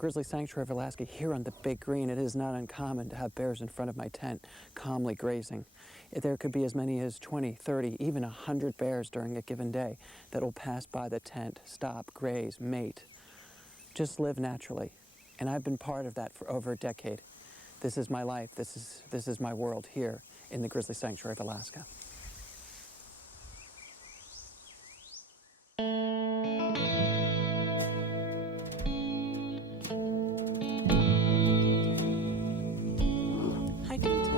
Grizzly Sanctuary of Alaska, here on the Big Green, it is not uncommon to have bears in front of my tent, calmly grazing. There could be as many as 20, 30, even 100 bears during a given day that will pass by the tent, stop, graze, mate, just live naturally. And I've been part of that for over a decade. This is my life. This is my world here in the Grizzly Sanctuary of Alaska. Hi, Timothy.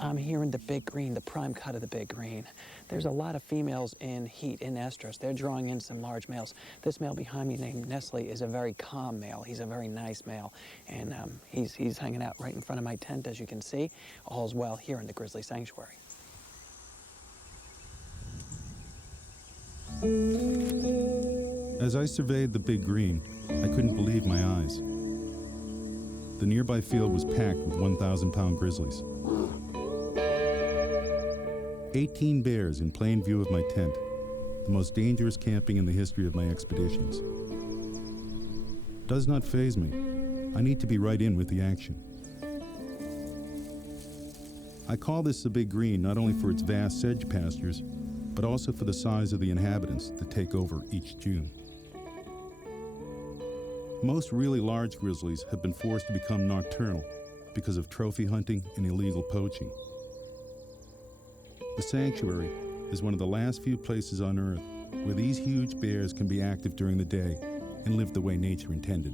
I'm here in the Big Green, the prime cut of the Big Green. There's a lot of females in heat, in estrus. They're drawing in some large males. This male behind me named Nestle is a very calm male. He's a very nice male, and he's hanging out right in front of my tent, as you can see. All's well here in the Grizzly Sanctuary. As I surveyed the Big Green, I couldn't believe my eyes. The nearby field was packed with 1,000-pound grizzlies. 18 bears in plain view of my tent, the most dangerous camping in the history of my expeditions. Does not faze me. I need to be right in with the action. I call this the Big Green not only for its vast sedge pastures, but also for the size of the inhabitants that take over each June. Most really large grizzlies have been forced to become nocturnal because of trophy hunting and illegal poaching. The sanctuary is one of the last few places on Earth where these huge bears can be active during the day and live the way nature intended.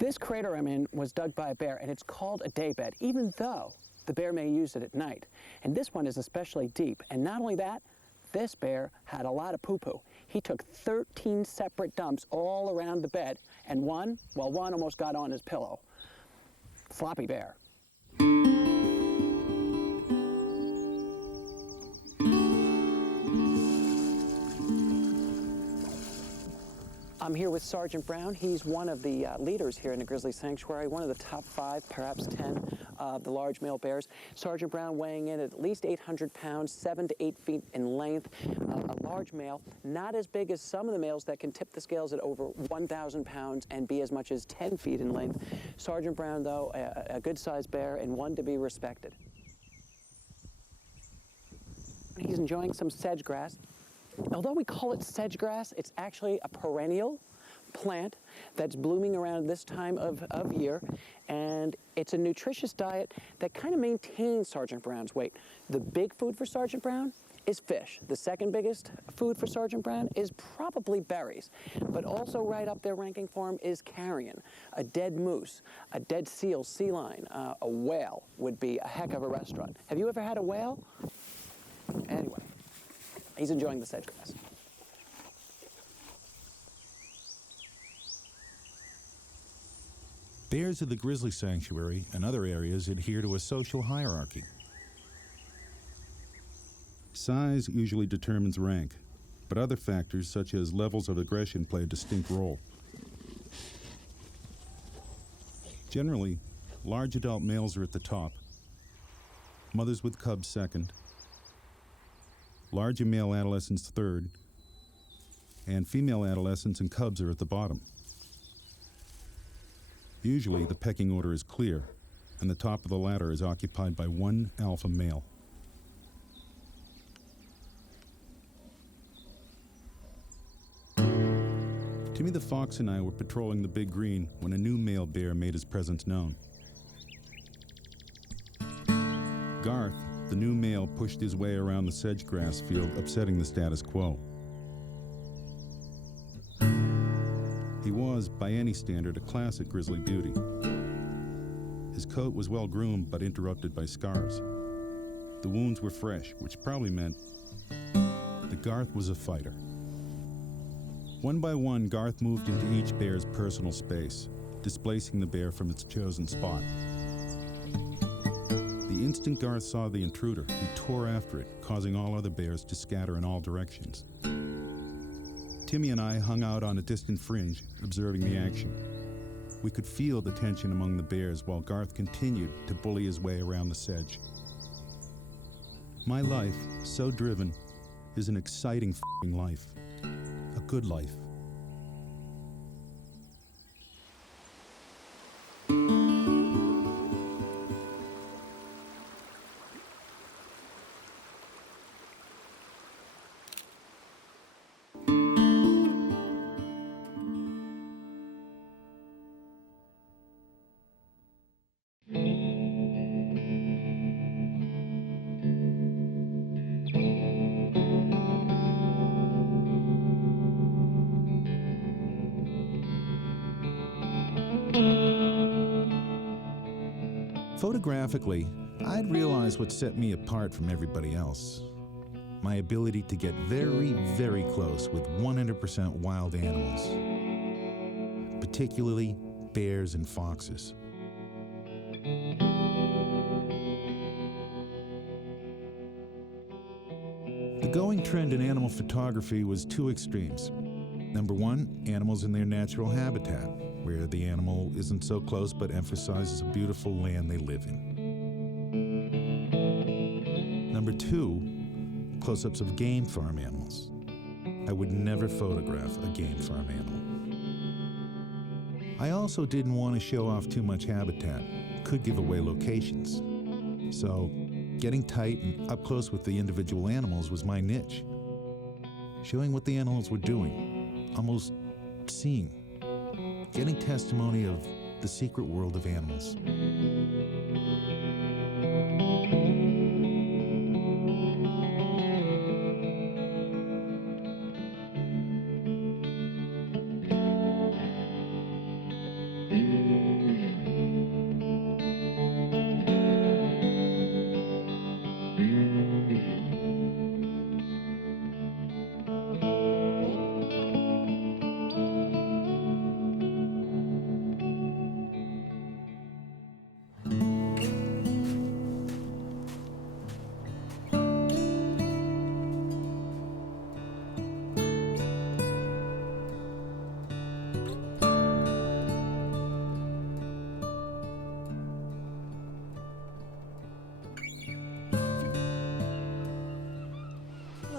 This crater I'm in was dug by a bear, and it's called a daybed, even though the bear may use it at night. And this one is especially deep. And not only that, this bear had a lot of poo-poo. He took 13 separate dumps all around the bed, and one almost got on his pillow. Sloppy bear. I'm here with Sergeant Brown. He's one of the leaders here in the Grizzly Sanctuary, one of the top 5, perhaps 10 of the large male bears. Sergeant Brown weighing in at least 800 pounds, 7 to 8 feet in length, a large male, not as big as some of the males that can tip the scales at over 1,000 pounds and be as much as 10 feet in length. Sergeant Brown, though, a good-sized bear and one to be respected. He's enjoying some sedge grass. Although we call it sedge grass, it's actually a perennial plant that's blooming around this time of year, and it's a nutritious diet that kind of maintains Sergeant Brown's weight. The big food for Sergeant Brown is fish. The second biggest food for Sergeant Brown is probably berries, but also right up there ranking for him is carrion. A dead moose, a dead seal, sea lion, a whale would be a heck of a restaurant. Have you ever had a whale? Anyway. He's enjoying the sedge grass. Bears of the Grizzly Sanctuary and other areas adhere to a social hierarchy. Size usually determines rank, but other factors such as levels of aggression play a distinct role. Generally, large adult males are at the top, mothers with cubs second, larger male adolescents third, and female adolescents and cubs are at the bottom. Usually, the pecking order is clear, and the top of the ladder is occupied by one alpha male. Timmy the fox and I were patrolling the Big Green when a new male bear made his presence known. Garth, the new male, pushed his way around the sedge grass field, upsetting the status quo. was, by any standard, a classic grizzly beauty. His coat was well groomed but interrupted by scars. The wounds were fresh, which probably meant that Garth was a fighter. One by one, Garth moved into each bear's personal space, displacing the bear from its chosen spot. The instant Garth saw the intruder, he tore after it, causing all other bears to scatter in all directions. Timmy and I hung out on a distant fringe, observing the action. We could feel the tension among the bears while Garth continued to bully his way around the sedge. My life, so driven, is an exciting f***ing life. A good life. Photographically, I'd realized what set me apart from everybody else. My ability to get very, very close with 100% wild animals, particularly bears and foxes. The going trend in animal photography was two extremes. Number one, animals in their natural habitat, where the animal isn't so close but emphasizes a beautiful land they live in. Number two, close-ups of game farm animals. I would never photograph a game farm animal. I also didn't want to show off too much habitat, could give away locations. So, getting tight and up close with the individual animals was my niche. Showing what the animals were doing, almost seeing, getting testimony of the secret world of animals.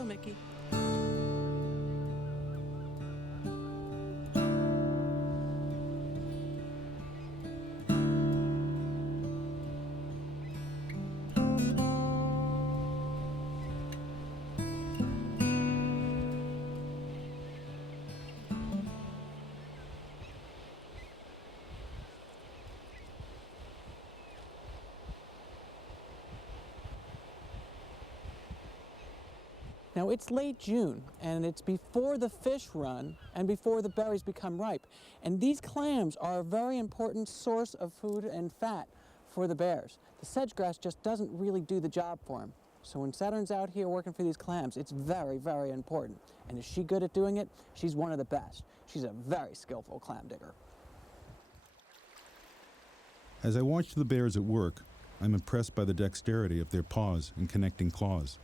Mickey. Now it's late June, and it's before the fish run and before the berries become ripe. And these clams are a very important source of food and fat for the bears. The sedge grass just doesn't really do the job for them. So when Saturn's out here working for these clams, it's very, very important. And is she good at doing it? She's one of the best. She's a very skillful clam digger. As I watch the bears at work, I'm impressed by the dexterity of their paws and connecting claws.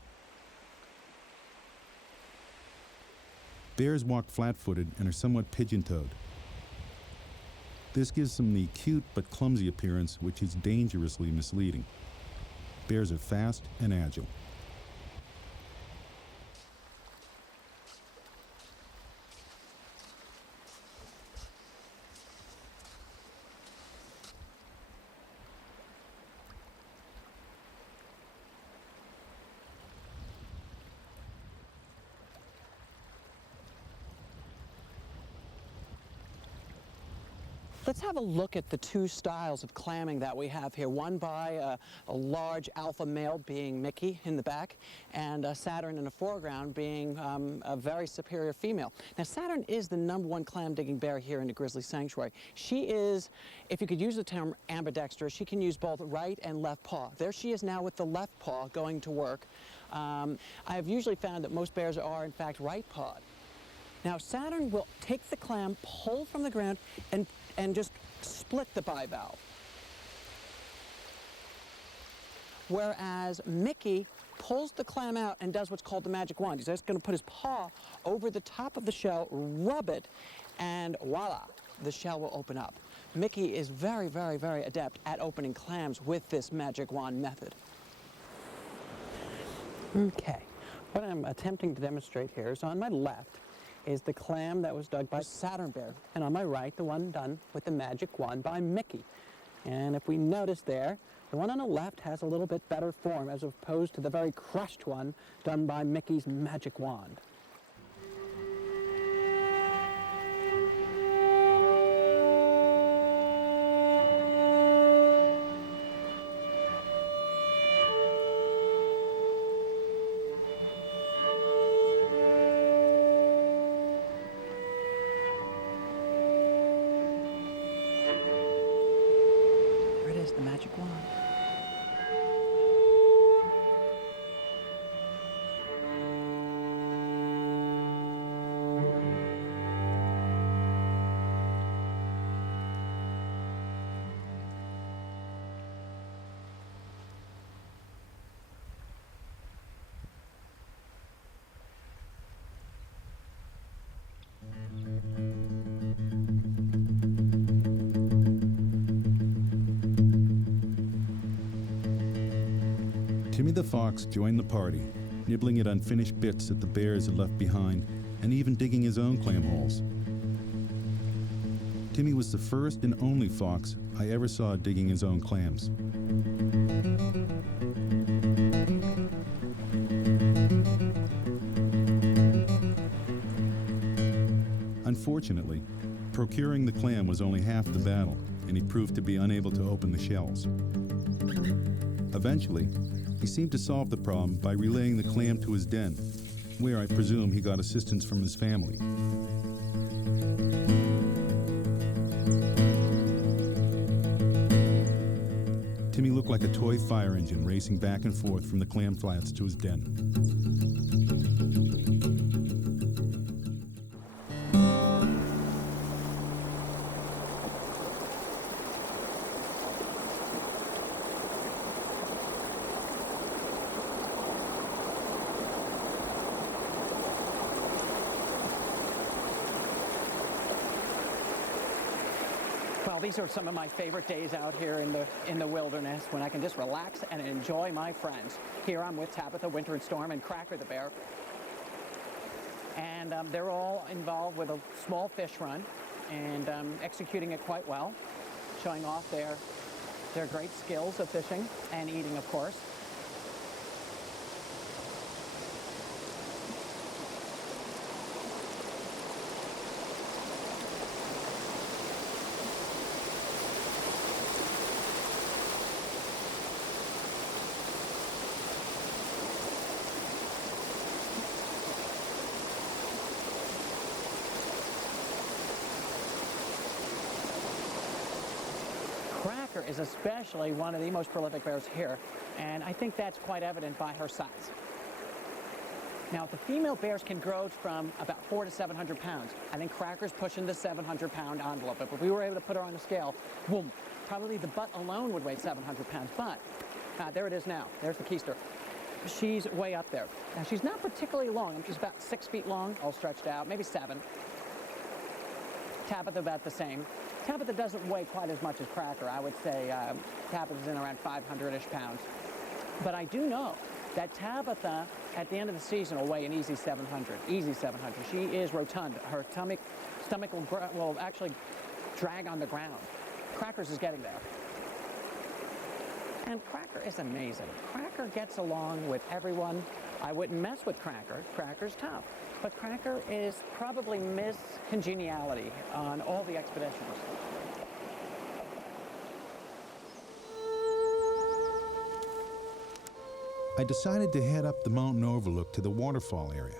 Bears walk flat-footed and are somewhat pigeon-toed. This gives them the cute but clumsy appearance which is dangerously misleading. Bears are fast and agile. Let's have a look at the two styles of clamming that we have here. One by a large alpha male being Mickey in the back, and Saturn in the foreground being a very superior female. Now Saturn is the #1 clam digging bear here in the Grizzly Sanctuary. She is, if you could use the term ambidextrous, she can use both right and left paw. There she is now with the left paw going to work. I have usually found that most bears are in fact right pawed. Now Saturn will take the clam, pull from the ground, and just split the bivalve. Whereas Mickey pulls the clam out and does what's called the magic wand. He's just going to put his paw over the top of the shell, rub it, and voila, the shell will open up. Mickey is very, very, very adept at opening clams with this magic wand method. Okay, what I'm attempting to demonstrate here is on my left is the clam that was dug by Saturn bear, and on my right, the one done with the magic wand by Mickey. And if we notice there, the one on the left has a little bit better form as opposed to the very crushed one done by Mickey's magic wand. The magic wand. Timmy the fox joined the party, nibbling at unfinished bits that the bears had left behind, and even digging his own clam holes. Timmy was the first and only fox I ever saw digging his own clams. Unfortunately, procuring the clam was only half the battle, and he proved to be unable to open the shells. Eventually, he seemed to solve the problem by relaying the clam to his den, where I presume he got assistance from his family. Timmy looked like a toy fire engine racing back and forth from the clam flats to his den. Well, these are some of my favorite days out here in the wilderness when I can just relax and enjoy my friends. Here I'm with Tabitha, Winter and Storm, and Cracker the bear. And they're all involved with a small fish run and executing it quite well, showing off their great skills of fishing and eating, of course. Cracker is especially one of the most prolific bears here, and I think that's quite evident by her size. Now, the female bears can grow from about 400 to 700 pounds. I think Cracker's pushing the 700-pound envelope. If we were able to put her on a scale, boom, probably the butt alone would weigh 700 pounds. But there it is now. There's the keister. She's way up there. Now, she's not particularly long. She's about 6 feet long, all stretched out, maybe 7. Tabitha about the same. Tabitha doesn't weigh quite as much as Cracker. I would say Tabitha's in around 500-ish pounds. But I do know that Tabitha, at the end of the season, will weigh an easy 700. Easy 700. She is rotund. Her stomach will actually drag on the ground. Cracker's is getting there. And Cracker is amazing. Cracker gets along with everyone. I wouldn't mess with Cracker. Cracker's tough. But Cracker is probably Miss Congeniality on all the expeditions. I decided to head up the mountain overlook to the waterfall area.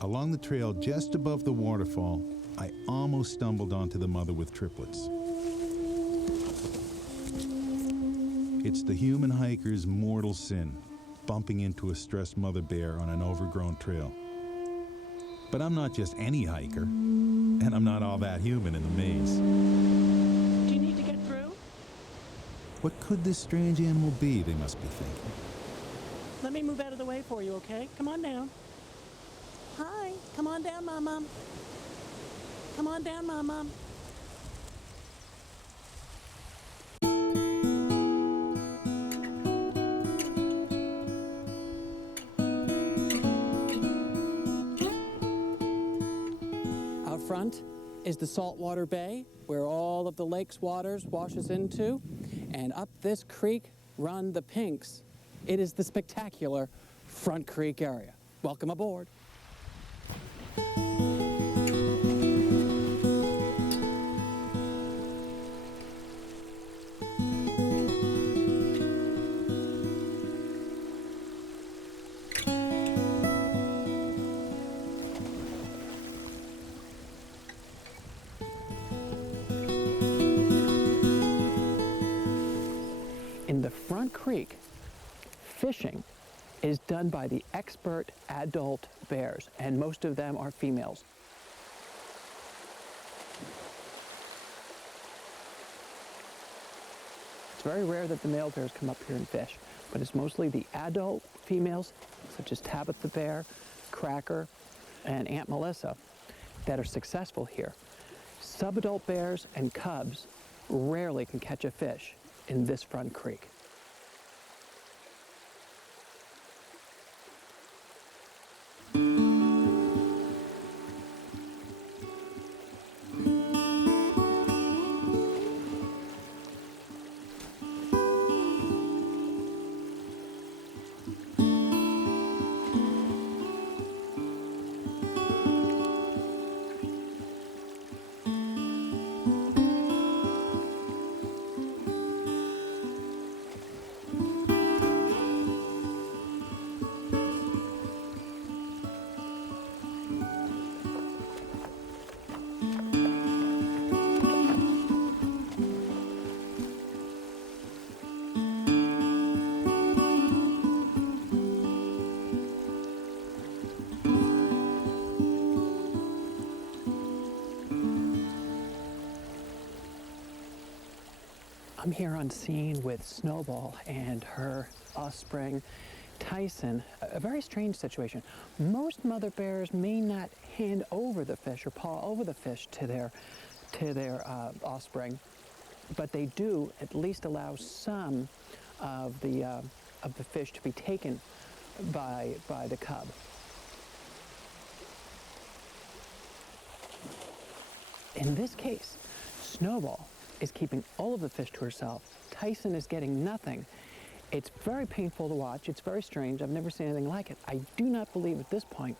Along the trail just above the waterfall, I almost stumbled onto the mother with triplets. It's the human hiker's mortal sin, bumping into a stressed mother bear on an overgrown trail. But I'm not just any hiker, and I'm not all that human in the maze. Do you need to get through? What could this strange animal be, they must be thinking. Let me move out of the way for you, okay? Come on down. Hi. Come on down, Mama. Come on down, Mama. Out front is the saltwater bay, where all of the lake's waters washes into, and up this creek run the pinks. It is the spectacular Front Creek area. Welcome aboard. In the Front Creek, fishing is done by the expert adult bears, and most of them are females. It's very rare that the male bears come up here and fish, but it's mostly the adult females, such as Tabitha Bear, Cracker, and Aunt Melissa, that are successful here. Subadult bears and cubs rarely can catch a fish in this Front Creek. I'm here on scene with Snowball and her offspring, Tyson. A very strange situation. Most mother bears may not hand over the fish or paw over the fish to their offspring, but they do at least allow some of the fish to be taken by the cub. In this case, Snowball is keeping all of the fish to herself. Tyson is getting nothing. It's very painful to watch. It's very strange. I've never seen anything like it. I do not believe at this point,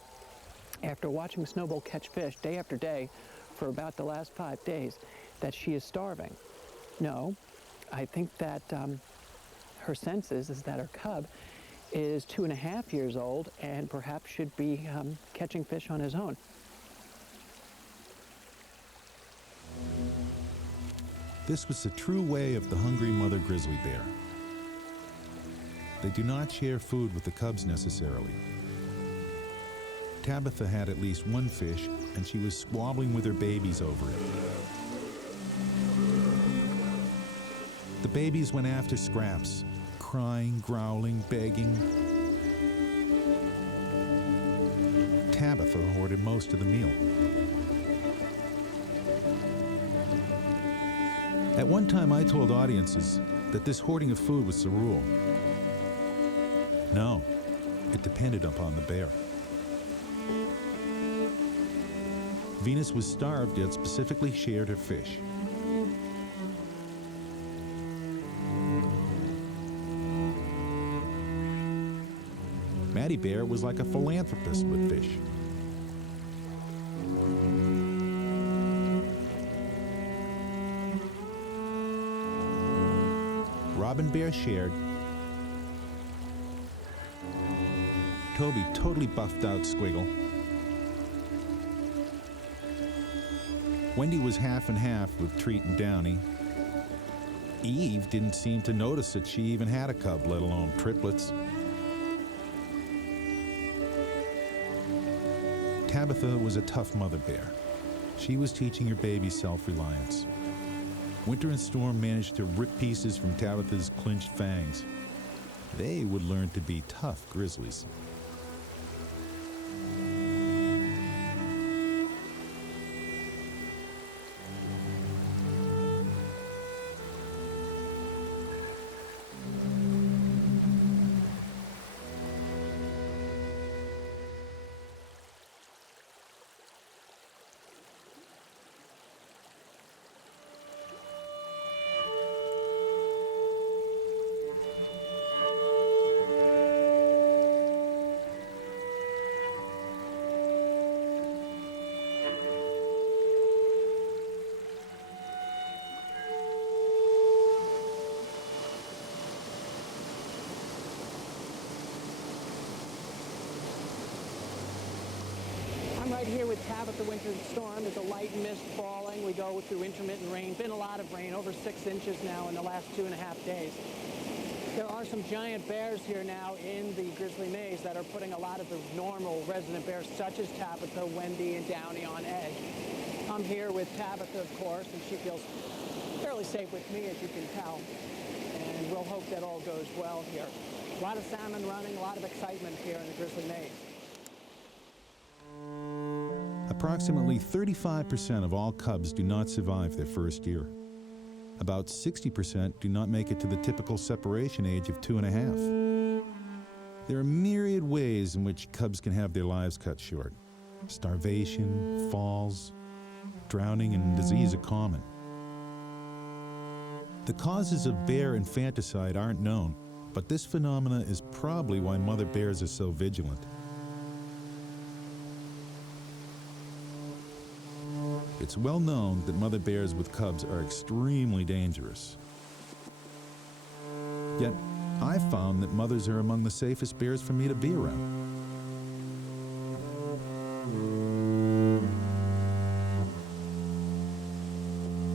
after watching Snowball catch fish day after day for about the last 5 days, that she is starving. No, I think that her sense is that her cub is 2.5 years old and perhaps should be catching fish on his own. This was the true way of the hungry mother grizzly bear. They do not share food with the cubs necessarily. Tabitha had at least one fish, and she was squabbling with her babies over it. The babies went after scraps, crying, growling, begging. Tabitha hoarded most of the meal. At one time, I told audiences that this hoarding of food was the rule. No, it depended upon the bear. Venus was starved, yet specifically shared her fish. Maddie Bear was like a philanthropist with fish. Robin Bear shared, Toby totally buffed out Squiggle. Wendy was half and half with Treat and Downy. Eve didn't seem to notice that she even had a cub, let alone triplets. Tabitha was a tough mother bear. She was teaching her baby self-reliance. Winter and Storm managed to rip pieces from Tabitha's clenched fangs. They would learn to be tough grizzlies. Right here with Tabitha Winter and Storm. There's a light mist falling. We go through intermittent rain. Been a lot of rain, over 6 inches now in the last 2.5 days. There are some giant bears here now in the Grizzly Maze that are putting a lot of the normal resident bears, such as Tabitha, Wendy, and Downy, on edge. I'm here with Tabitha, of course, and she feels fairly safe with me, as you can tell. And we'll hope that all goes well here. A lot of salmon running, a lot of excitement here in the Grizzly Maze. Approximately 35% of all cubs do not survive their first year. About 60% do not make it to the typical separation age of 2.5. There are myriad ways in which cubs can have their lives cut short. Starvation, falls, drowning, and disease are common. The causes of bear infanticide aren't known, but this phenomena is probably why mother bears are so vigilant. It's well known that mother bears with cubs are extremely dangerous. Yet, I've found that mothers are among the safest bears for me to be around.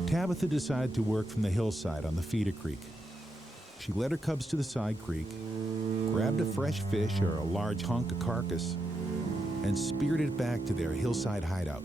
Tabitha decided to work from the hillside on the feeder creek. She led her cubs to the side creek, grabbed a fresh fish or a large hunk of carcass, and speared it back to their hillside hideout.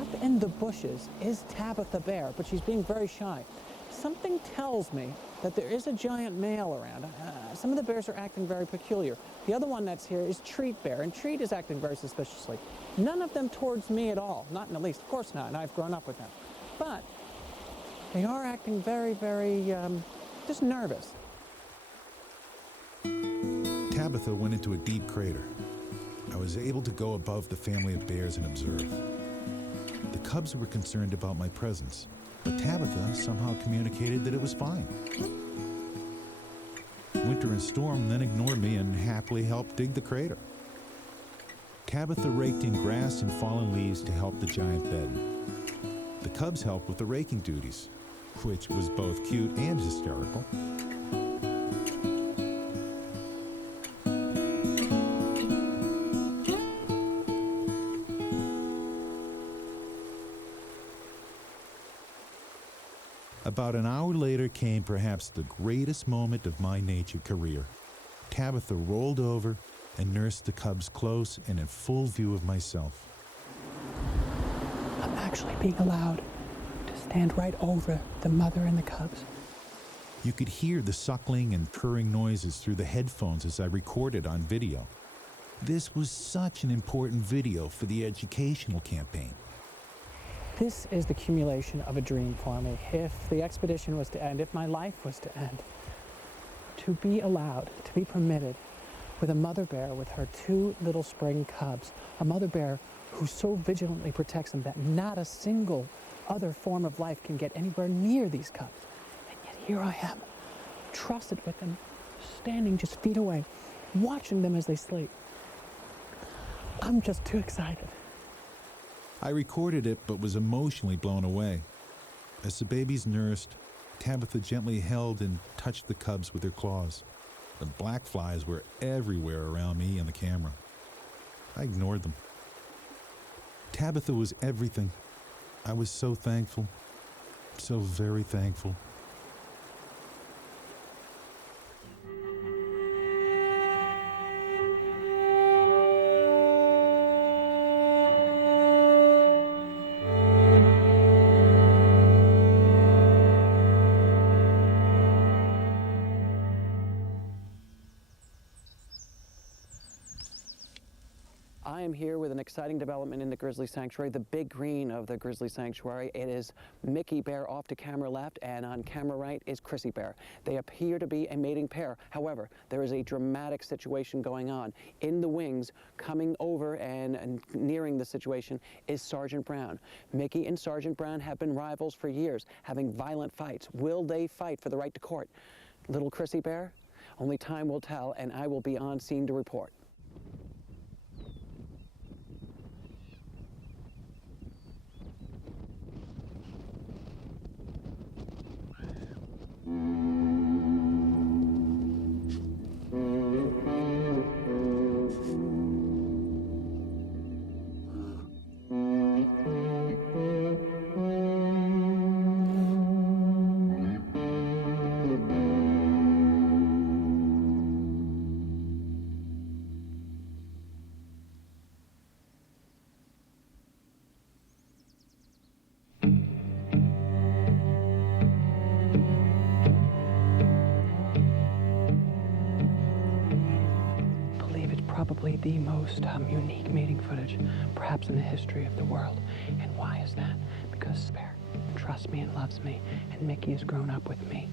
Up in the bushes is Tabitha Bear, but she's being very shy. Something tells me that there is a giant male around. Some of the bears are acting very peculiar. The other one that's here is Treat Bear, and Treat is acting very suspiciously. None of them towards me at all, not in the least. Of course not, and I've grown up with them. But they are acting very, very, just nervous. Tabitha went into a deep crater. I was able to go above the family of bears and observe. The cubs were concerned about my presence, but Tabitha somehow communicated that it was fine. Winter and Storm then ignored me and happily helped dig the crater. Tabitha raked in grass and fallen leaves to help the giant bed. The cubs helped with the raking duties, which was both cute and hysterical. About an hour later came perhaps the greatest moment of my nature career. Tabitha rolled over and nursed the cubs close and in full view of myself. I'm actually being allowed to stand right over the mother and the cubs. You could hear the suckling and purring noises through the headphones as I recorded on video. This was such an important video for the educational campaign. This is the accumulation of a dream for me. If the expedition was to end, if my life was to end, to be allowed, to be permitted with a mother bear with her 2 little spring cubs, a mother bear who so vigilantly protects them that not a single other form of life can get anywhere near these cubs. And yet here I am, trusted with them, standing just feet away, watching them as they sleep. I'm just too excited. I recorded it but was emotionally blown away. As the babies nursed, Tabitha gently held and touched the cubs with her claws. The black flies were everywhere around me and the camera. I ignored them. Tabitha was everything. I was so thankful, so very thankful. I am here with an exciting development in the Grizzly Sanctuary, the big green of the Grizzly Sanctuary. It is Mickey Bear off to camera left, and on camera right is Chrissy Bear. They appear to be a mating pair. However, there is a dramatic situation going on. In the wings, coming over and nearing the situation, is Sergeant Brown. Mickey and Sergeant Brown have been rivals for years, having violent fights. Will they fight for the right to court? Little Chrissy Bear? Only time will tell, and I will be on scene to report. Probably the most unique mating footage, perhaps in the history of the world. And why is that? Because Bear trusts me and loves me, and Mickey has grown up with me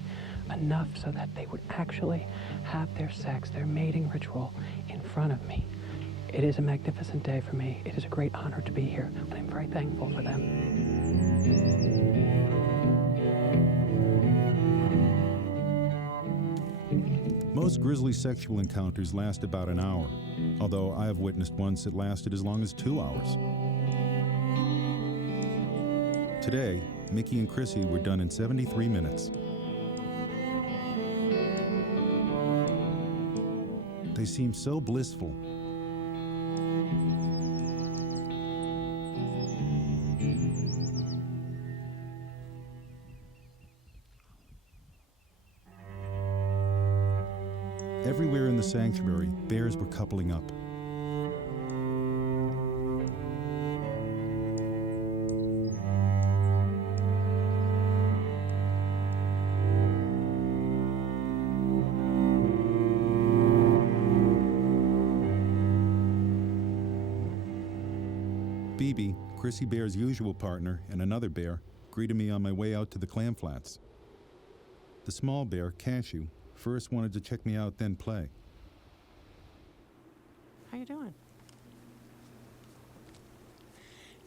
enough so that they would actually have their sex, their mating ritual, in front of me. It is a magnificent day for me. It is a great honor to be here, and I'm very thankful for them. Most grizzly sexual encounters last about an hour, although I have witnessed ones that lasted as long as 2 hours. Today, Mickey and Chrissy were done in 73 minutes. They seemed so blissful. Everywhere in the sanctuary, bears were coupling up. Phoebe, Chrissy Bear's usual partner, and another bear greeted me on my way out to the clam flats. The small bear, Cashew, first wanted to check me out, then play. How you doing?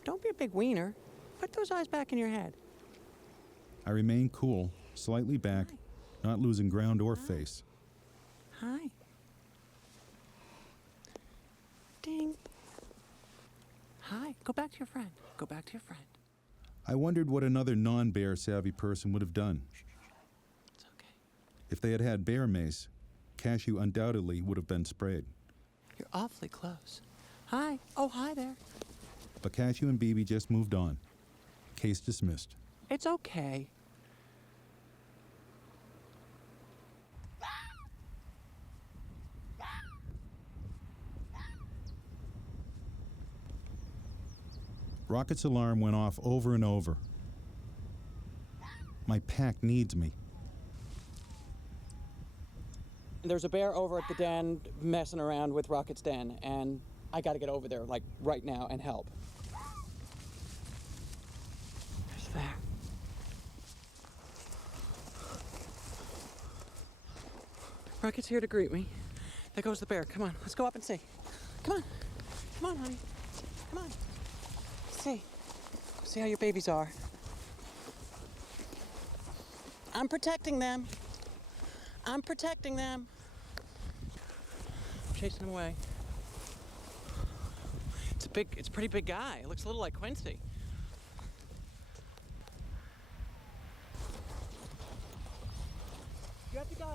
Don't be a big wiener. Put those eyes back in your head. I remained cool, slightly back, Hi. not losing ground or face. Hi. Ding. Hi. Go back to your friend. Go back to your friend. I wondered what another non-bear savvy person would have done. It's okay. If they had had bear mace, Cashew undoubtedly would have been sprayed. You're awfully close. Hi. Oh, hi there. But Cashew and BB just moved on. Case dismissed. It's okay. Rocket's alarm went off over and over. My pack needs me. There's a bear over at the den messing around with Rocket's den, and I gotta get over there, like, right now and help. There's there. Rocket's here to greet me. There goes the bear. Come on, let's go up and see. Come on. Come on, honey. Come on. See how your babies are. I'm protecting them. I'm protecting them. I'm chasing them away. It's a pretty big guy. It looks a little like Quincy. You have to go.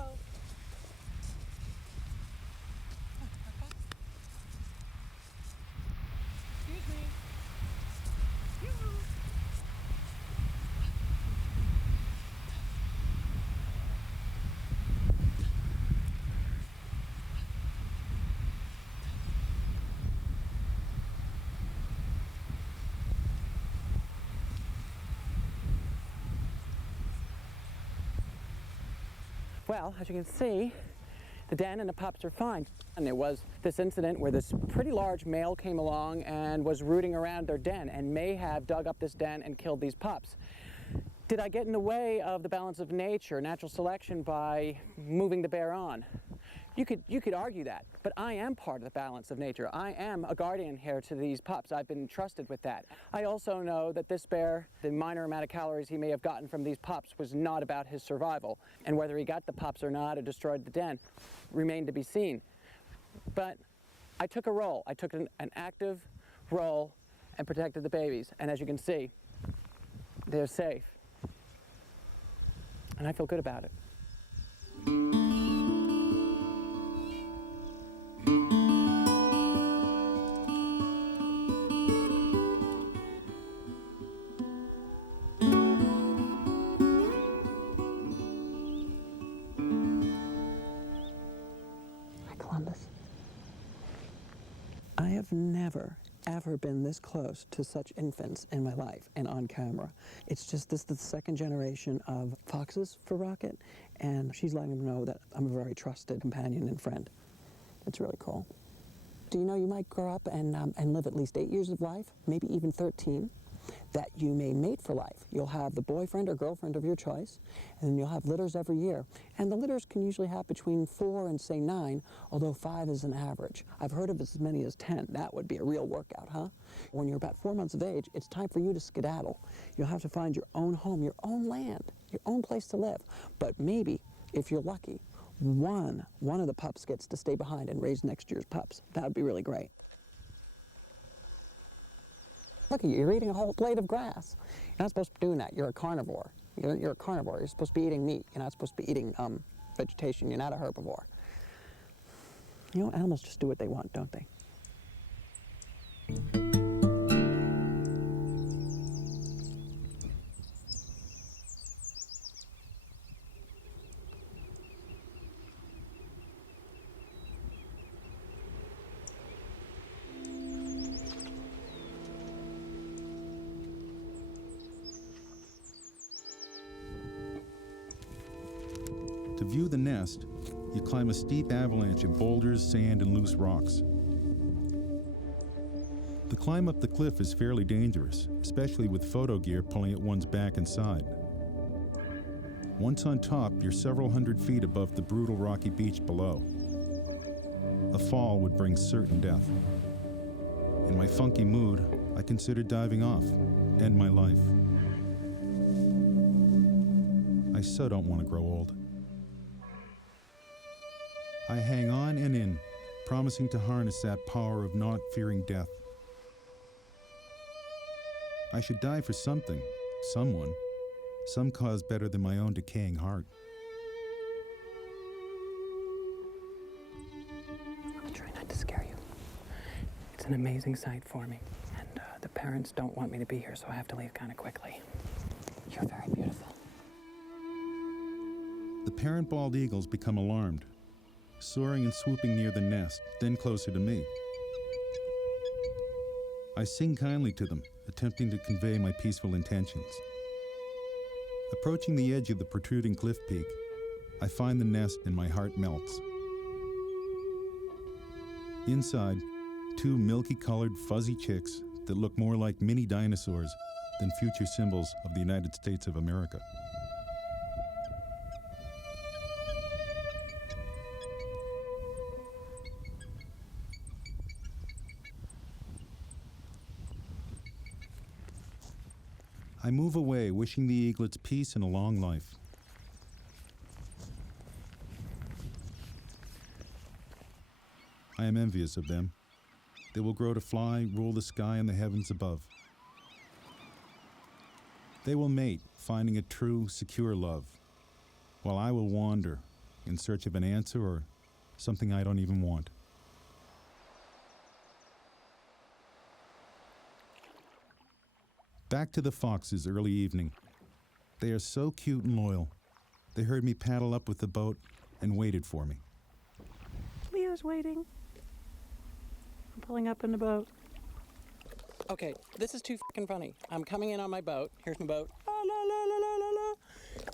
Well, as you can see, the den and the pups are fine. And there was this incident where this pretty large male came along and was rooting around their den and may have dug up this den and killed these pups. Did I get in the way of the balance of nature, natural selection, by moving the bear on? You could argue that, but I am part of the balance of nature. I am a guardian here to these pups. I've been trusted with that. I also know that this bear, the minor amount of calories he may have gotten from these pups, was not about his survival. And whether he got the pups or not or destroyed the den remained to be seen. But I took a role. I took an active role and protected the babies. And as you can see, they're safe. And I feel good about it. I have never, ever been this close to such infants in my life and on camera. It's just this is the second generation of foxes for Rocket, and she's letting them know that I'm a very trusted companion and friend. It's really cool. Do you know you might grow up and live at least 8 years of life, maybe even 13, that you may mate for life. You'll have the boyfriend or girlfriend of your choice, and then you'll have litters every year. And the litters can usually have between 4 and, say, 9, although 5 is an average. I've heard of as many as 10. That would be a real workout, huh? When you're about 4 months of age, it's time for you to skedaddle. You'll have to find your own home, your own land, your own place to live. But maybe, if you're lucky, one of the pups gets to stay behind and raise next year's pups. That would be really great. Look at you, you're eating a whole blade of grass. You're not supposed to be doing that. You're a carnivore. You're a carnivore. You're supposed to be eating meat. You're not supposed to be eating vegetation. You're not a herbivore. You know, animals just do what they want, don't they? To view the nest, you climb a steep avalanche of boulders, sand, and loose rocks. The climb up the cliff is fairly dangerous, especially with photo gear pulling at one's back and side. Once on top, you're several hundred feet above the brutal rocky beach below. A fall would bring certain death. In my funky mood, I considered diving off, end my life. I so don't want to grow old. I hang on and in, promising to harness that power of not fearing death. I should die for something, someone, some cause better than my own decaying heart. I'll try not to scare you. It's an amazing sight for me, and the parents don't want me to be here, so I have to leave kind of quickly. You're very beautiful. The parent bald eagles become alarmed, soaring and swooping near the nest, then closer to me. I sing kindly to them, attempting to convey my peaceful intentions. Approaching the edge of the protruding cliff peak, I find the nest and my heart melts. Inside, 2 milky-colored, fuzzy chicks that look more like mini dinosaurs than future symbols of the United States of America. I move away, wishing the eaglets peace and a long life. I am envious of them. They will grow to fly, rule the sky and the heavens above. They will mate, finding a true, secure love, while I will wander in search of an answer or something I don't even want. Back to the foxes early evening. They are so cute and loyal. They heard me paddle up with the boat and waited for me. Leo's waiting. I'm pulling up in the boat. Okay, this is too fucking funny. I'm coming in on my boat. Here's my boat. La, la, la, la, la, la, la.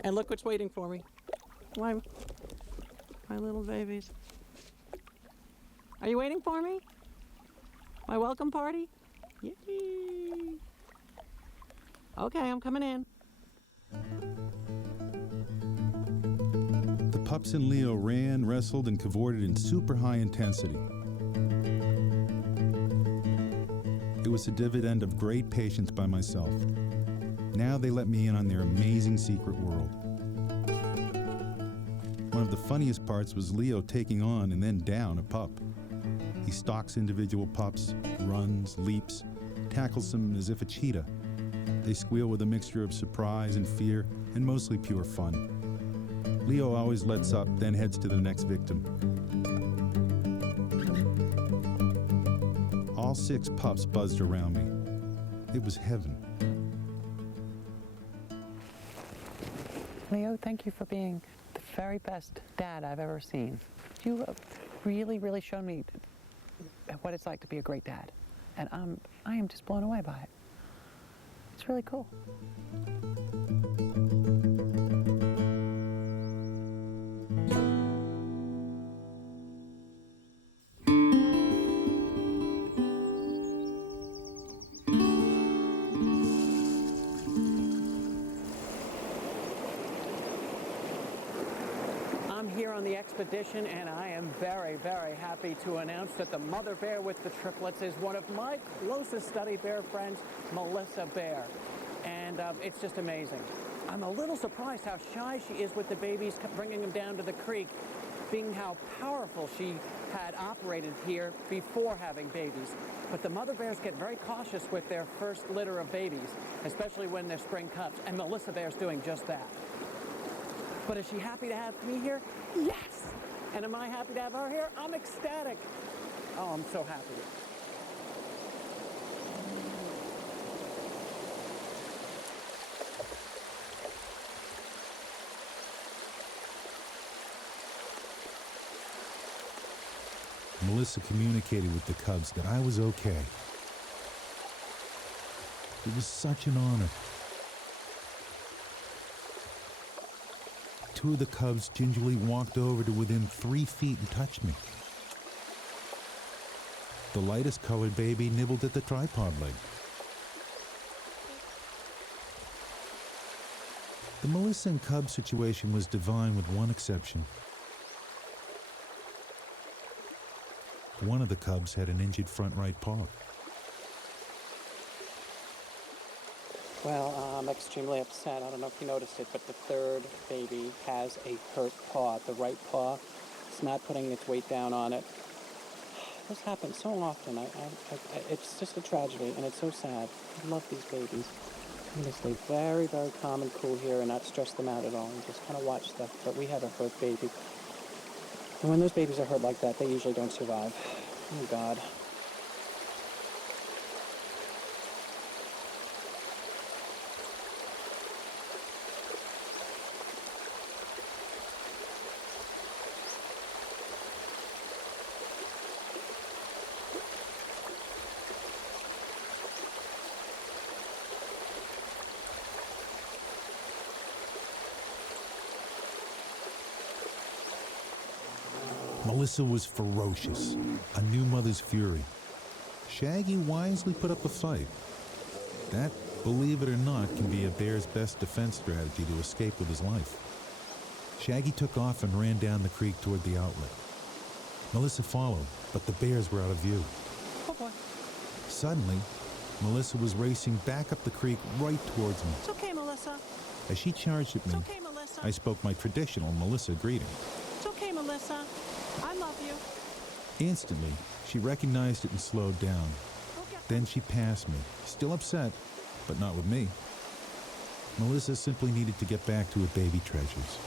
And look what's waiting for me. Why? my little babies. Are you waiting for me? My welcome party? Yay! Okay, I'm coming in. The pups and Leo ran, wrestled, and cavorted in super high intensity. It was a dividend of great patience by myself. Now they let me in on their amazing secret world. One of the funniest parts was Leo taking on and then down a pup. He stalks individual pups, runs, leaps, tackles them as if a cheetah. They squeal with a mixture of surprise and fear, and mostly pure fun. Leo always lets up, then heads to the next victim. All 6 pups buzzed around me. It was heaven. Leo, thank you for being the very best dad I've ever seen. You have really, really shown me what it's like to be a great dad. And I am just blown away by it. It's really cool. I'm here on the expedition, and I am very, very happy to announce that the mother bear with the triplets is one of my closest study bear friends, Melissa Bear. And it's just amazing. I'm a little surprised how shy she is with the babies, bringing them down to the creek, being how powerful she had operated here before having babies. But the mother bears get very cautious with their first litter of babies, especially when they're spring cubs, and Melissa Bear's doing just that. But is she happy to have me here? Yes! And am I happy to have her here? I'm ecstatic. Oh, I'm so happy. Melissa communicated with the cubs that I was okay. It was such an honor. 2 of the cubs gingerly walked over to within 3 feet and touched me. The lightest colored baby nibbled at the tripod leg. The Melissa and cub situation was divine with one exception. One of the cubs had an injured front right paw. Well, I'm extremely upset. I don't know if you noticed it, but the 3rd baby has a hurt paw. The right paw, it's not putting its weight down on it. This happens so often. It's just a tragedy, and it's so sad. I love these babies. I'm going to stay very, very calm and cool here and not stress them out at all and just kind of watch stuff. But we have a hurt baby. And when those babies are hurt like that, they usually don't survive. Oh, God. Melissa was ferocious, a new mother's fury. Shaggy wisely put up a fight. That, believe it or not, can be a bear's best defense strategy to escape with his life. Shaggy took off and ran down the creek toward the outlet. Melissa followed, but the bears were out of view. Oh, boy. Suddenly, Melissa was racing back up the creek right towards me. It's okay, Melissa. As she charged at me, It's okay, Melissa. I spoke my traditional Melissa greeting. It's okay, Melissa. I love you. Instantly, she recognized it and slowed down. Okay. Then she passed me, still upset, but not with me. Melissa simply needed to get back to her baby treasures.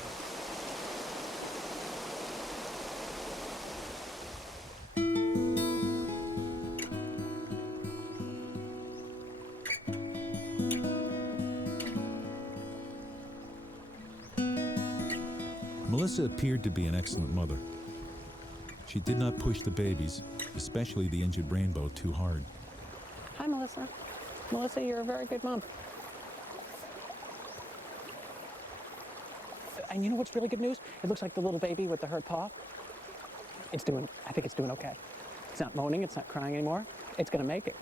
Melissa appeared to be an excellent mother. She did not push the babies, especially the injured Rainbow, too hard. Hi, Melissa. Melissa, you're a very good mom. And you know what's really good news? It looks like the little baby with the hurt paw. I think it's doing okay. It's not moaning, it's not crying anymore. It's gonna make it.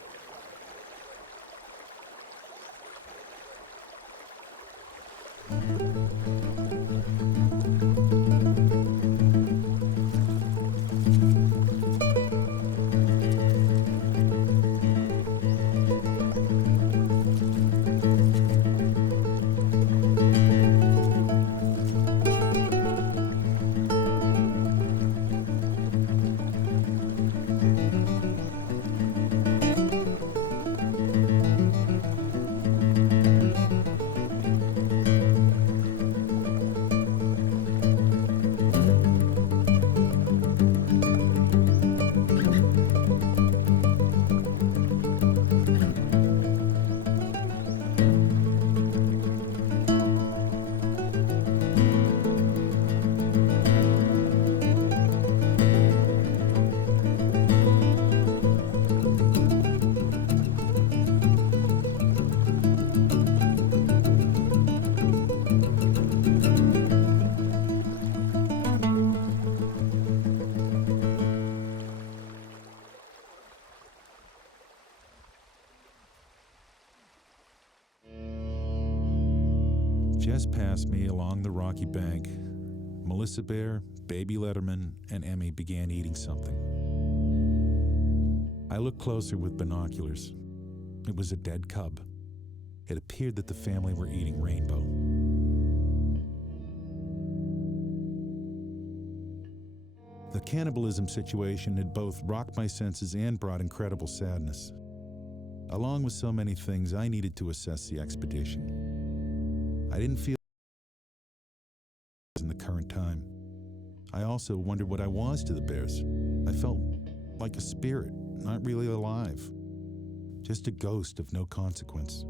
Just past me along the rocky bank, Melissa Bear, Baby Letterman, and Emmy began eating something. I looked closer with binoculars. It was a dead cub. It appeared that the family were eating Rainbow. The cannibalism situation had both rocked my senses and brought incredible sadness. Along with so many things, I needed to assess the expedition. I didn't feel in the current time. I also wondered what I was to the bears. I felt like a spirit, not really alive. Just a ghost of no consequence.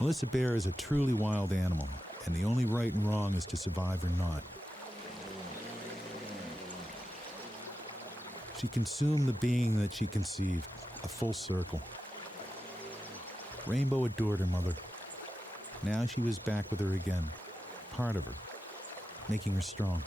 Melissa Bear is a truly wild animal, and the only right and wrong is to survive or not. She consumed the being that she conceived, a full circle. Rainbow adored her mother. Now she was back with her again, part of her, making her strong.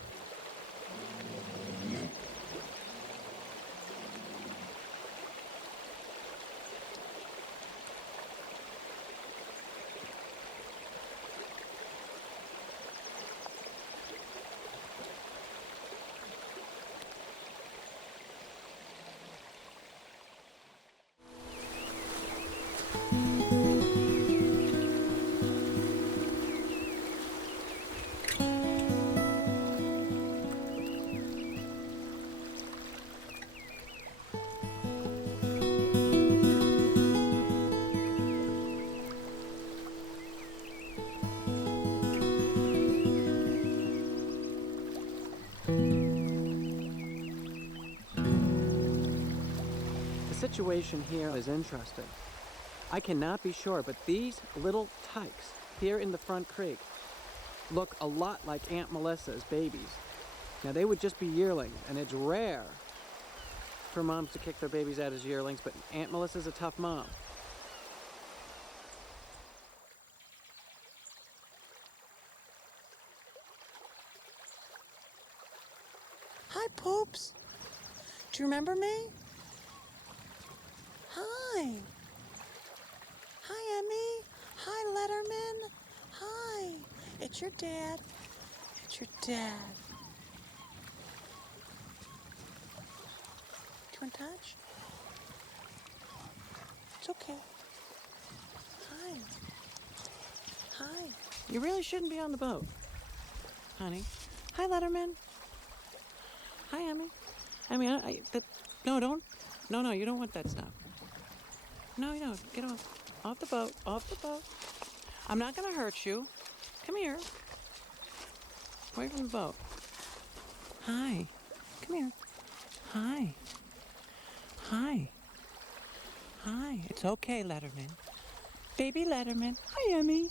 The situation here is interesting. I cannot be sure, but these little tykes here in the front creek look a lot like Aunt Melissa's babies. Now they would just be yearlings, and it's rare for moms to kick their babies out as yearlings, but Aunt Melissa's a tough mom. Hi, Poops. Do you remember me? Hi. Hi, Emmy. Hi, Letterman. Hi. It's your dad. It's your dad. Do you want to touch? It's okay. Hi. Hi. You really shouldn't be on the boat, honey. Hi, Letterman. Hi, Emmy. Emmy, no, you don't want that stuff. No, you don't. Get off. Off the boat. Off the boat. I'm not going to hurt you. Come here. Away from the boat. Hi. Come here. Hi. Hi. Hi. It's okay, Letterman. Baby Letterman. Hi, Emmy.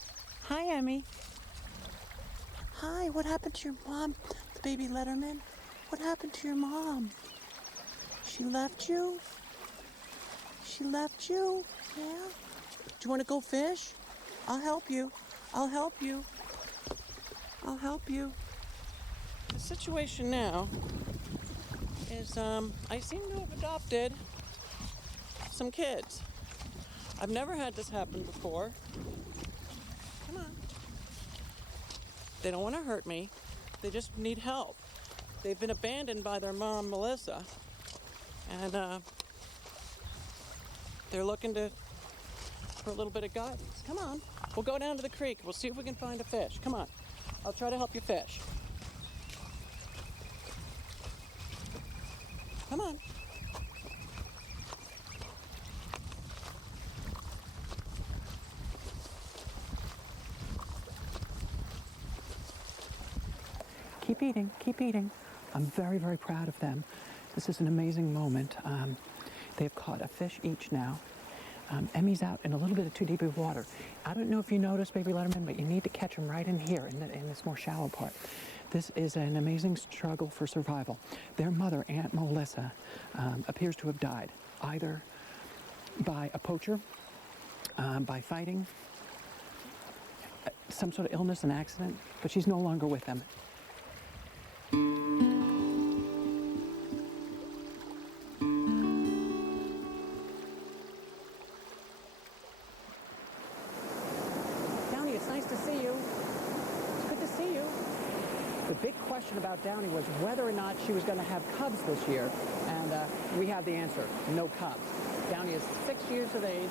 Hi, Emmy. Hi, what happened to your mom, the baby Letterman? What happened to your mom? She left you? She left you? Yeah? Do you want to go fish? I'll help you. I'll help you. I'll help you. The situation now is I seem to have adopted some kids. I've never had this happen before. Come on. They don't want to hurt me. They just need help. They've been abandoned by their mom, Melissa. And they're looking for a little bit of guidance. Come on. We'll go down to the creek. We'll see if we can find a fish. Come on. I'll try to help you fish. Come on. Keep eating, keep eating. I'm very, very proud of them. This is an amazing moment. They've caught a fish each now. Emmy's out in a little bit of too deep of water. I don't know if you noticed, Baby Letterman, but you need to catch them right in here, in this more shallow part. This is an amazing struggle for survival. Their mother, Aunt Melissa, appears to have died, either by a poacher, by fighting, some sort of illness, an accident, but she's no longer with them. Downy, it's nice to see you. It's good to see you. The big question about Downy was whether or not she was going to have cubs this year, and we have the answer: no cubs. Downy is 6 years of age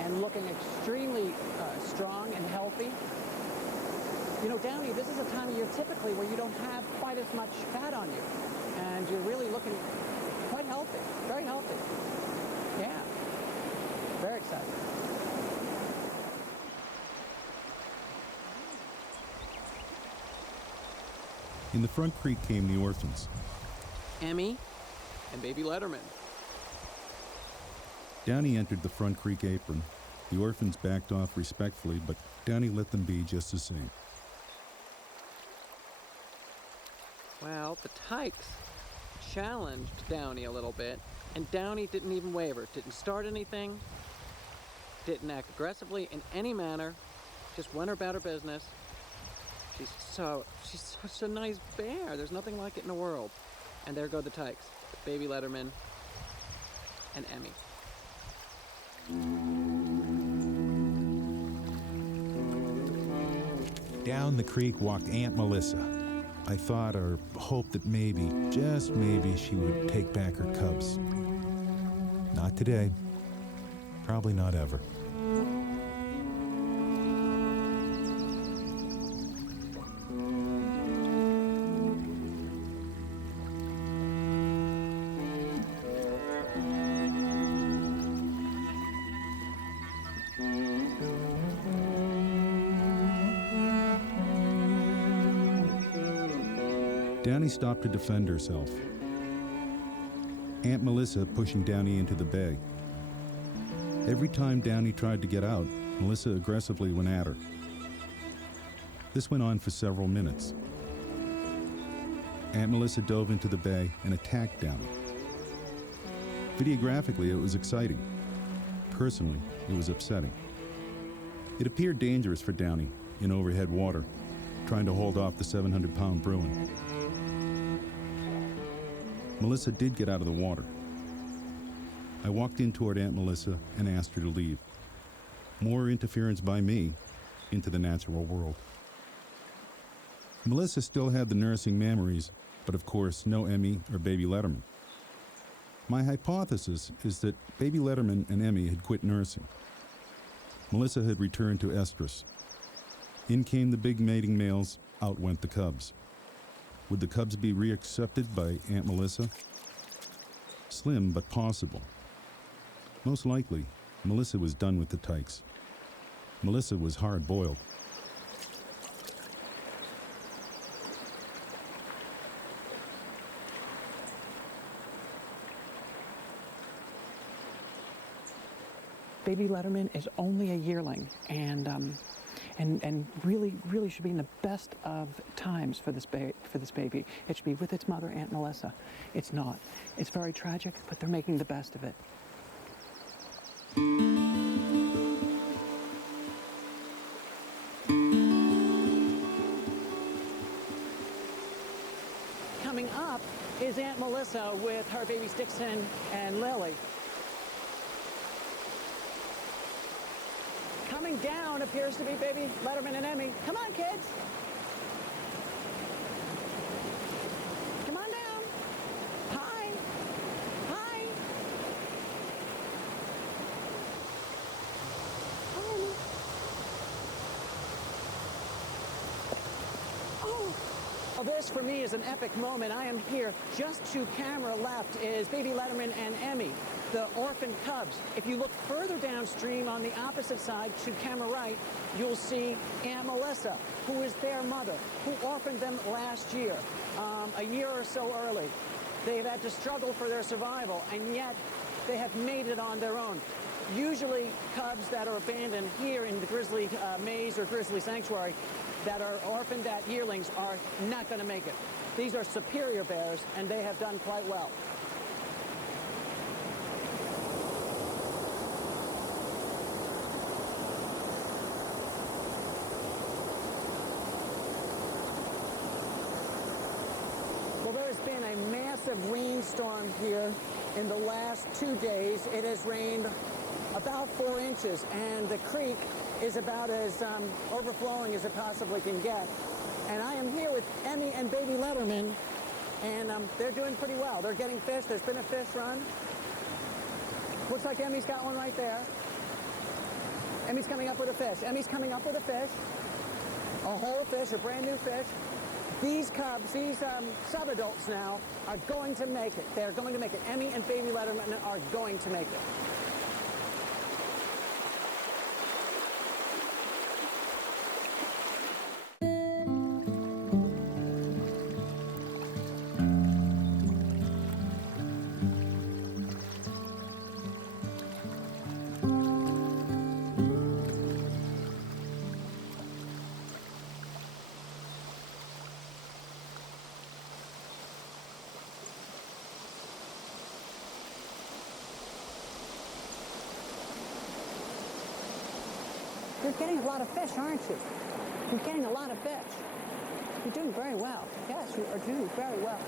and looking extremely strong and healthy. You know, Downy, this is a time of year typically where you don't have quite as much fat on you, and you're really looking quite healthy, very healthy. Yeah, very excited. In the front creek came the orphans. Emmy and Baby Letterman. Downy entered the front creek apron. The orphans backed off respectfully, but Downy let them be just the same. Well, the tykes challenged Downy a little bit, and Downy didn't even waver, didn't start anything, didn't act aggressively in any manner, just went about her business. She's such a nice bear. There's nothing like it in the world. And there go the tykes, Baby Letterman and Emmy. Down the creek walked Aunt Melissa. I thought or hoped that maybe, just maybe, she would take back her cubs. Not today. Probably not ever. Downy stopped to defend herself. Aunt Melissa pushing Downy into the bay. Every time Downy tried to get out, Melissa aggressively went at her. This went on for several minutes. Aunt Melissa dove into the bay and attacked Downy. Videographically, it was exciting. Personally, it was upsetting. It appeared dangerous for Downy in overhead water, trying to hold off the 700-pound Bruin. Melissa did get out of the water. I walked in toward Aunt Melissa and asked her to leave. More interference by me into the natural world. Melissa still had the nursing memories, but of course no Emmy or Baby Letterman. My hypothesis is that Baby Letterman and Emmy had quit nursing. Melissa had returned to estrus. In came the big mating males, out went the cubs. Would the cubs be reaccepted by Aunt Melissa? Slim, but possible. Most likely, Melissa was done with the tykes. Melissa was hard-boiled. Baby Letterman is only a yearling, and and really should be in the best of times for this baby. It should be with its mother, Aunt Melissa. It's not. It's very tragic, but they're making the best of it. Coming up is Aunt Melissa with her babies Dixon and Lily. Coming down appears to be baby Letterman and Emmy. Come on, kids. Come on down. Hi. Hi. Hi, Emmy. Oh. Well, this for me is an epic moment. I am here. Just to camera left is baby Letterman and Emmy, the orphaned cubs. If you look further downstream on the opposite side to camera right, you'll see Aunt Melissa, who is their mother, who orphaned them last year, a year or so early. They've had to struggle for their survival, and yet they have made it on their own. Usually cubs that are abandoned here in the Grizzly Maze or Grizzly Sanctuary that are orphaned at yearlings are not going to make it. These are superior bears, and they have done quite well. Well, there's been a massive rainstorm here in the last 2 days. It has rained about 4 inches, and the creek is about as overflowing as it possibly can get. And I am here with Emmy and baby Letterman, and they're doing pretty well. They're getting fish. There's been a fish run. Looks like Emmy's got one right there. Emmy's coming up with a fish. Emmy's coming up with a fish. A whole fish, a brand new fish. These cubs, these sub-adults now, are going to make it. They're going to make it. Emmy and baby Letterman are going to make it. You're getting a lot of fish, aren't you? You're getting a lot of fish. You're doing very well. Yes, you are doing very well.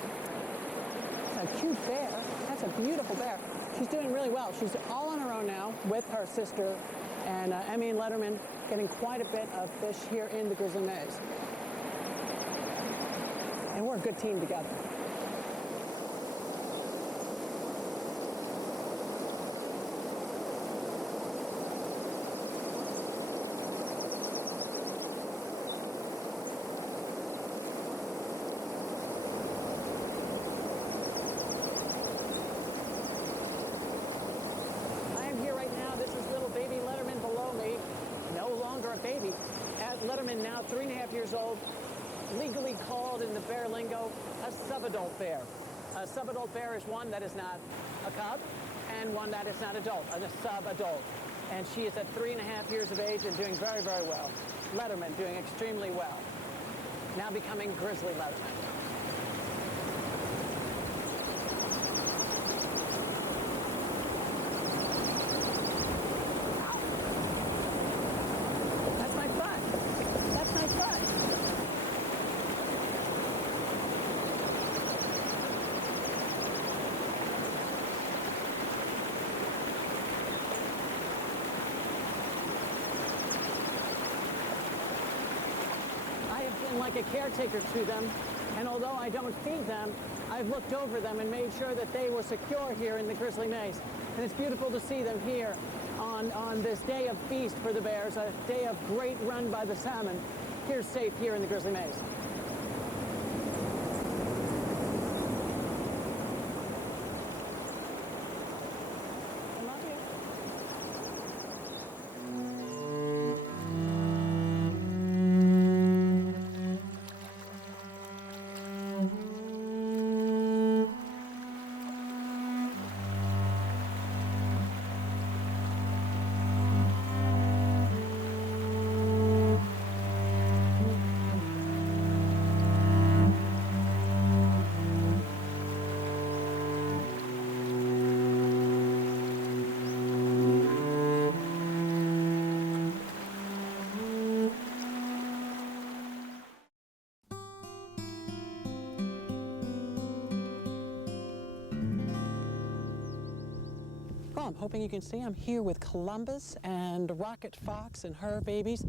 It's a cute bear. That's a beautiful bear. She's doing really well. She's all on her own now with her sister, and Emmy and Letterman getting quite a bit of fish here in the Grizzly Maze. And we're a good team together. Baby. Letterman, now 3.5 years old, legally called in the bear lingo a subadult bear. A subadult bear is one that is not a cub and one that is not adult, a subadult. And she is at 3.5 years of age and doing very, very well. Letterman doing extremely well. Now becoming Grizzly Letterman. Like a caretaker to them, and although I don't feed them, I've looked over them and made sure that they were secure here in the Grizzly Maze. And it's beautiful to see them here on this day of feast for the bears, a day of great run by the salmon, here safe here in the Grizzly Maze. I'm hoping you can see I'm here with Columbus and Rocket Fox and her babies.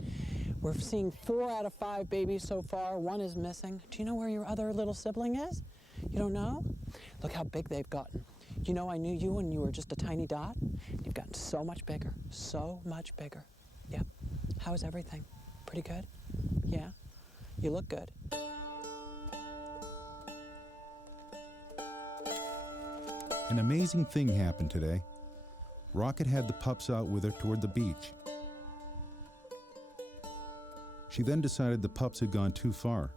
We're seeing 4 out of 5 babies so far. 1 is missing. Do you know where your other little sibling is? You don't know? Look how big they've gotten. You know, I knew you when you were just a tiny dot. You've gotten so much bigger, so much bigger. Yeah. How is everything? Pretty good? Yeah? You look good. An amazing thing happened today. Rocket had the pups out with her toward the beach. She then decided the pups had gone too far.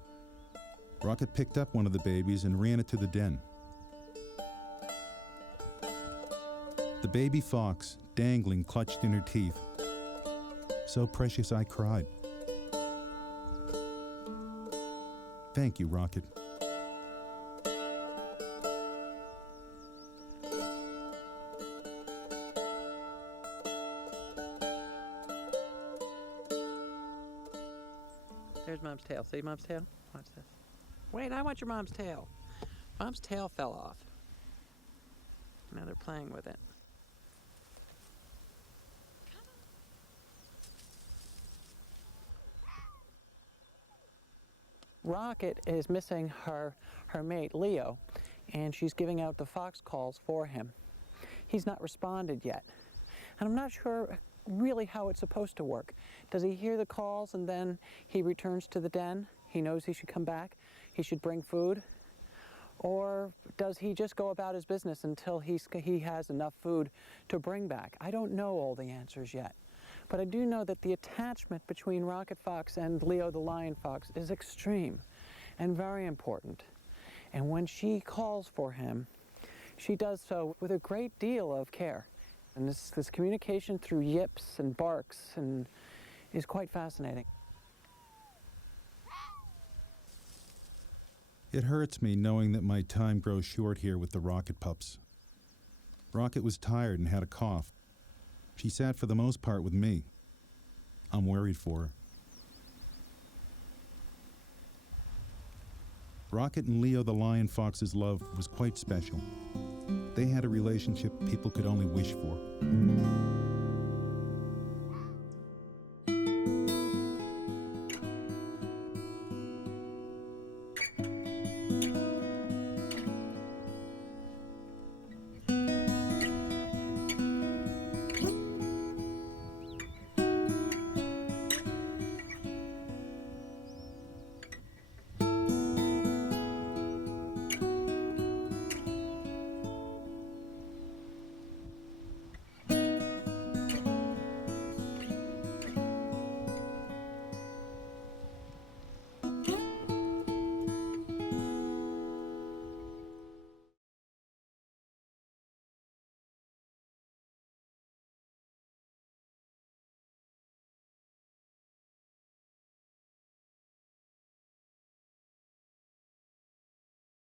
Rocket picked up one of the babies and ran it to the den. The baby fox, dangling, clutched in her teeth. So precious I cried. Thank you, Rocket. There's Mom's tail. See Mom's tail? Watch this. Wait, I want your mom's tail. Mom's tail fell off. Now they're playing with it. Rocket is missing her mate, Leo, and she's giving out the fox calls for him. He's not responded yet. And I'm not sure really how it's supposed to work. Does he hear the calls and then he returns to the den? He knows he should come back, he should bring food? Or does he just go about his business until he has enough food to bring back? I don't know all the answers yet. But I do know that the attachment between Rocket Fox and Leo the lion fox is extreme and very important. And when she calls for him, she does so with a great deal of care. And this communication through yips and barks is quite fascinating. It hurts me knowing that my time grows short here with the Rocket pups. Rocket was tired and had a cough. She sat for the most part with me. I'm worried for her. Rocket and Leo the lion fox's love was quite special. They had a relationship people could only wish for.